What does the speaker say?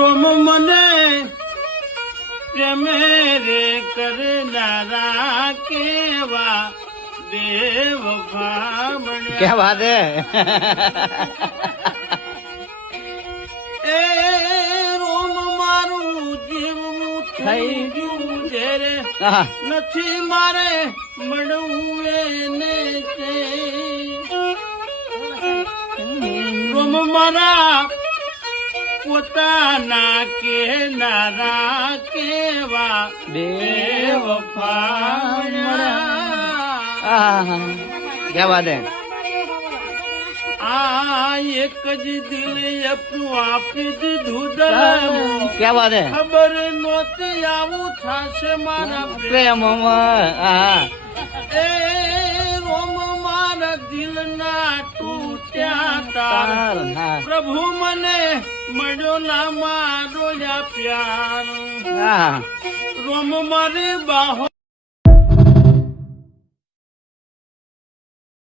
રોમ મને પ્રેમે રે કરનારા કેવા દેવ ભામણ્યા. क्या बात है. એ રોમ મારું જીવવું થઈ ગયું જ્યારે હા. નથી મારે મળવું એને તે. રોમ મારા પોતાના કેનારા કેવા દેવ ભામણ્યા. आहा, क्या बात है. આ એક જ દિલ આપણું આપી દીધું દરમું. क्या बात है. ખબર નહોતી આવું થશે મારા प्रेम. आहा. એ રોમ મારા દિલના તૂટ્યા તાર. हाँ. પ્રભુ મને મળ્યો ના મારો યા પ્યાર. आहा. રોમ મારી બાહો